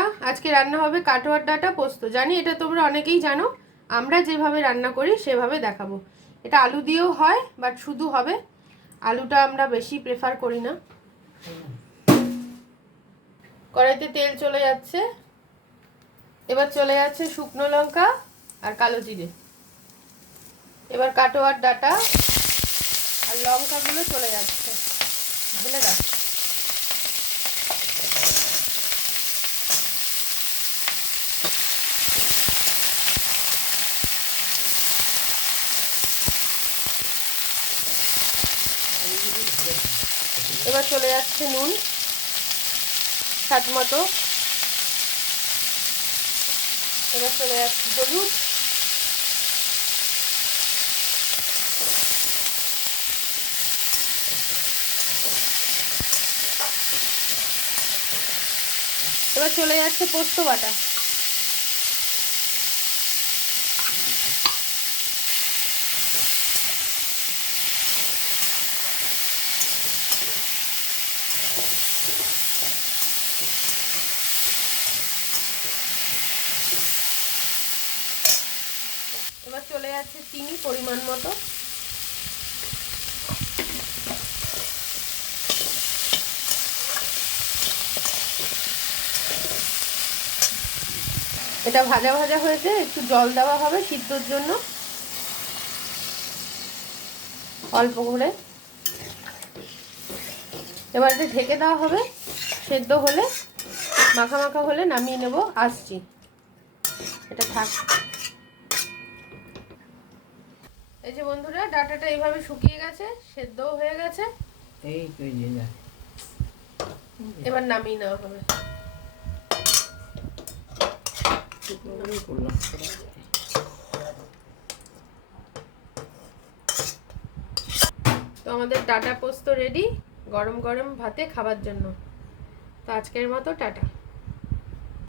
বন্ধুরা, আজকে রান্না হবে কাটোয়ার ডাঁটা পোস্ত। জানি এটা তোমরা অনেকেই জানো, আমরা যেভাবে রান্না করি সেভাবে দেখাবো। এটা আলু দিয়েও হয়, বাট শুধু হবে। আলুটা আমরা বেশি প্রেফার করি না। কড়াইতে তেল চলে যাচ্ছে, এবার চলে যাচ্ছে শুকনো লঙ্কা আর কালো জিরে। এবার কাটোয়ার ডাঁটা আর লঙ্কাগুলো চলে যাচ্ছে, ঢেলে যাচ্ছে। এবার চলে যাচ্ছে নুন স্বাদ মতো। এবার চলে যাচ্ছে হলুদ, এবার চলে যাচ্ছে পোস্ত বাটা। এবার চলে যাচ্ছে চিনি পরিমাণ মতো। এটা ভাজা ভাজা হয়েছে, একটু জল দেওয়া হবে সিদ্ধর জন্য অল্প করে। এবার এটা ঢেকে দেওয়া হবে, সেদ্ধ হলে মাখা মাখা হলে নামিয়ে নেব। আসছি, এটা থাক। এই যে বন্ধুরা, ডাঁটাটা এইভাবে শুকিয়ে গেছে, সেদ্ধও হয়ে গেছে। এই তো এবার নামিয়ে নেওয়া হবে। তো আমাদের ডাঁটা পোস্ত রেডি, গরম গরম ভাতে খাবার জন্য। তো আজকের মতো টাটা।